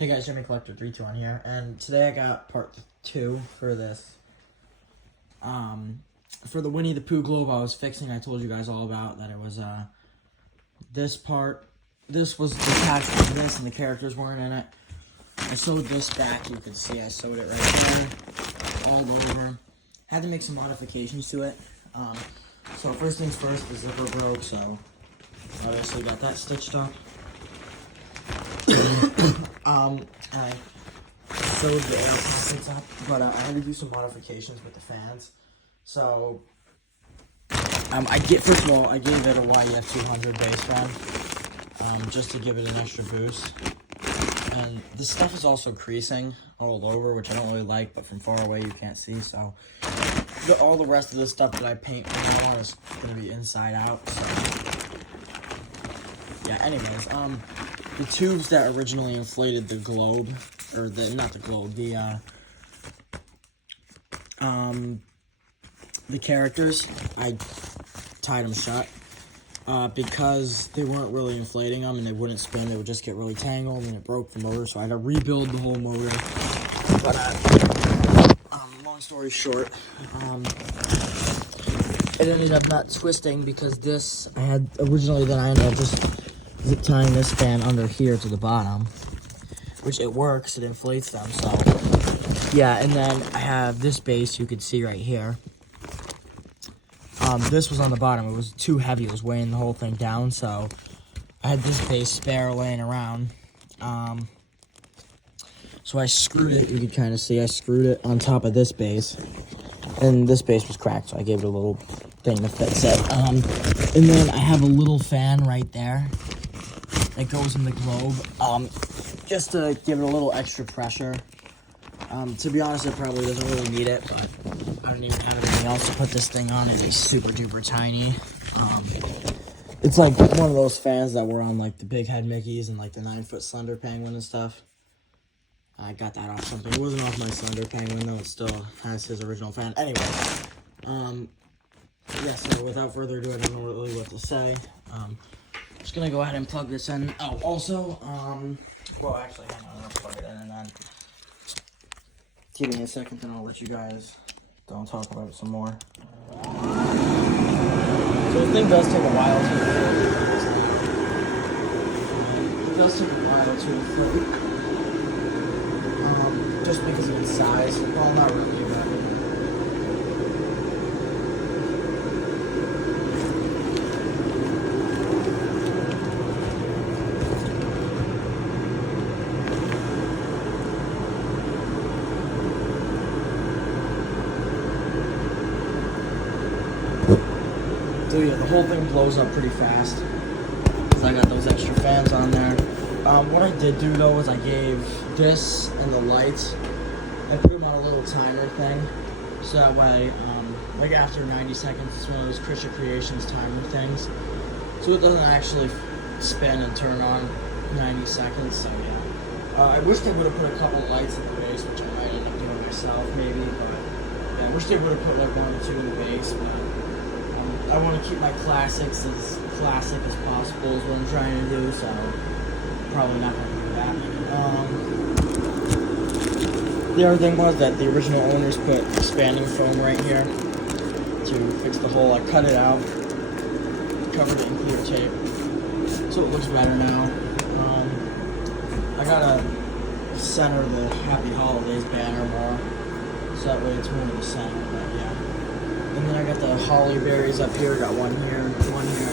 Hey guys, Jimmy Collector 321 here, and today I got part 2 for this. For the Winnie the Pooh globe I was fixing, I told you guys all about that it was this part. This was attached to this, and the characters weren't in it. I sewed this back. You can see I sewed it right there, all over. Had to make some modifications to it. So first things first, the zipper broke, so obviously got that stitched up. I sewed the air pockets up, but I had to do some modifications with the fans. So, first of all, I gave it a YEF 200 base fan, just to give it an extra boost. And the stuff is also creasing all over, which I don't really like, but from far away you can't see, so all the rest of the stuff that I paint from now on is going to be inside out, so yeah, anyways, the tubes that originally inflated the globe, or not the globe, the characters, I tied them shut, because they weren't really inflating them and they wouldn't spin, they would just get really tangled and it broke the motor, so I had to rebuild the whole motor. But, long story short, it ended up not twisting because this, I ended up just zip tying this fan under here to the bottom, which it works, it inflates them, so yeah. And then I have this base you can see right here. This was on the bottom, it was too heavy, it was weighing the whole thing down, so I had this base spare laying around. So I screwed it, you can kind of see I screwed it on top of this base, and this base was cracked, so I gave it a little thing to fix it. And then I have a little fan right there that goes in the globe, just to give it a little extra pressure. To be honest, it probably doesn't really need it, but I don't even have anything else to put this thing on. It is super duper tiny. It's like one of those fans that were on like the big head Mickeys and like the 9-foot Slender Penguin and stuff. I got that off something. It wasn't off my Slender Penguin though, it still has his original fan. Anyway, yeah, so without further ado, I don't know really what to say. Just gonna go ahead and plug this in. Oh, also, well, actually, hang on, I'll plug it in and then give me a second, then I'll let you guys talk about it some more. So the thing does take a while to inflate. It does take a while to inflate. Just because of its size. Well, not really, but so yeah, the whole thing blows up pretty fast because I got those extra fans on there. What I did do though was I gave this and the lights, I put them on a little timer thing, so that way, like after 90 seconds, it's one of those Christian Creations timer things, so it doesn't actually spin and turn on 90 seconds, so yeah. I wish they would have put a couple lights in the base, which I might end up doing myself maybe, but yeah, I wish they would have put like 1 or 2 in the base, but I want to keep my classics as classic as possible is what I'm trying to do, so probably not going to do that. The other thing was that the original owners put expanding foam right here to fix the hole. I cut it out, covered it in clear tape, so it looks better now. I gotta center the Happy Holidays banner more, so that way it's more in the center, but yeah. And then I got the holly berries up here, got one here, one here.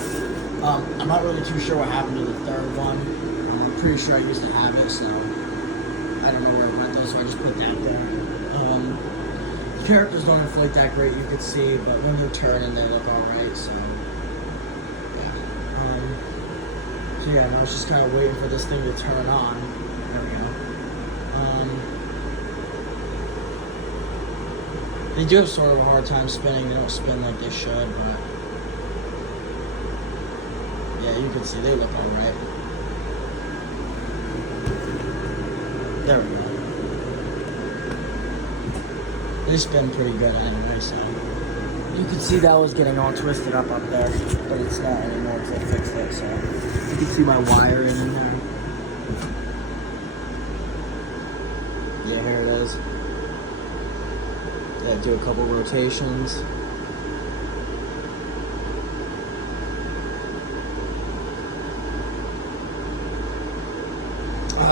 I'm not really too sure what happened to the third one. I'm pretty sure I used to have it, so I don't know where it went though, so I just put that there. The characters don't inflate that great, you could see, but when you're turning, they look alright, so yeah. So yeah, I was just kind of waiting for this thing to turn on. There we go. They do have sort of a hard time spinning, they don't spin like they should, but yeah, you can see they look alright. There we go. They spin pretty good anyway, so you can see that was getting all twisted up there, but it's not anymore because I fixed it, so you can see my wiring in there. Yeah, here it is. Yeah, do a couple rotations.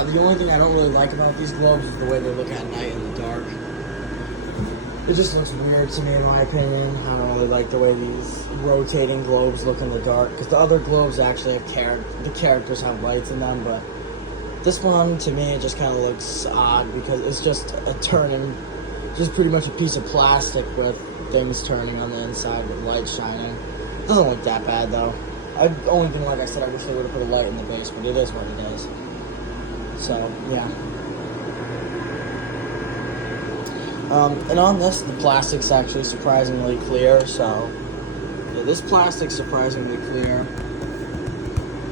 The only thing I don't really like about these globes is the way they look at night in the dark. It just looks weird to me, in my opinion. I don't really like the way these rotating globes look in the dark, because the other globes actually have the characters have lights in them, but this one, to me, it just kind of looks odd because it's just a turning, just pretty much a piece of plastic with things turning on the inside with light shining. It doesn't look that bad, though. The only thing, like I said, I wish they would have put a light in the base, but it is what it is. So, yeah. And on this, the plastic's actually surprisingly clear, so yeah, this plastic's surprisingly clear.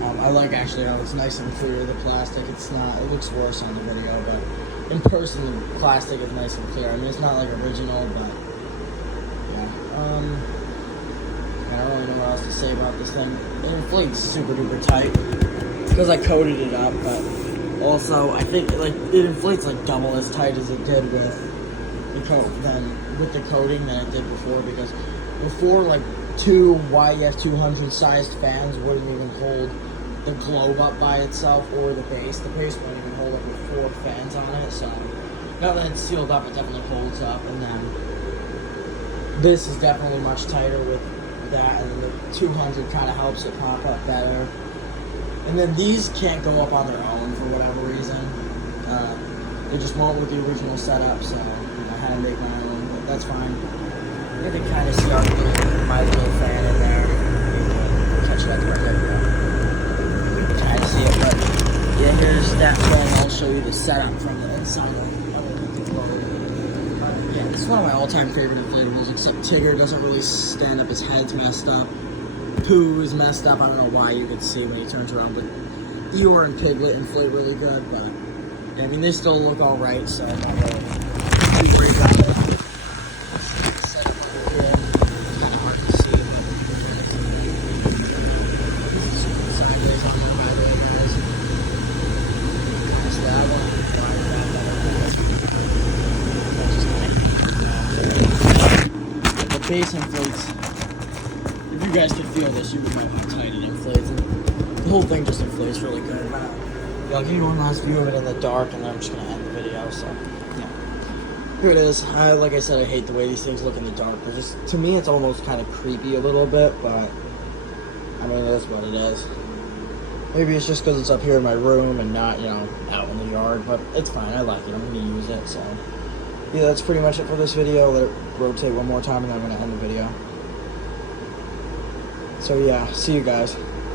I like actually how it's nice and clear, the plastic. It's not, it looks worse on the video, but in person, the plastic is nice and clear. I mean, it's not like original, but yeah. I don't really know what else to say about this thing. It inflates super duper tight because I coated it up, but also I think it inflates like double as tight as it did with the coating than it did before, because before, like, two YEF 200 sized fans wouldn't even hold the globe up by itself or the base. The base wouldn't even hold up with 4 fans on it, so now that it's sealed up, it definitely holds up. And then this is definitely much tighter with that, and then the 200 kind of helps it pop up better. And then these can't go up on their own for whatever reason. They just won't with the original setup, so I had to make my own, but that's fine. You can kind of see my little fan in there. Catch that right there. You can kind of see it, but yeah, here's that phone. I'll show you the setup from the inside of the globe. Yeah, this is one of my all-time favorite inflatables, except Tigger doesn't really stand up. His head's messed up. Pooh is messed up. I don't know why, you could see when he turns around, but Eeyore and Piglet inflate really good, but yeah, I mean, they still look alright, so I'm not really too worried about it. The base inflates. If you guys could feel this, you would know how tight it inflates. And the whole thing just inflates really good. I'll give you one last view of it in the dark, and then I'm just going to end the video, so, yeah. Here it is. Like I said, I hate the way these things look in the dark. They're just, to me, it's almost kind of creepy a little bit, but, I mean, it is what it is. Maybe it's just because it's up here in my room and not, you know, out in the yard, but it's fine. I like it. I'm going to use it, so. Yeah, that's pretty much it for this video. Let it rotate one more time, and I'm going to end the video. So, yeah, see you guys.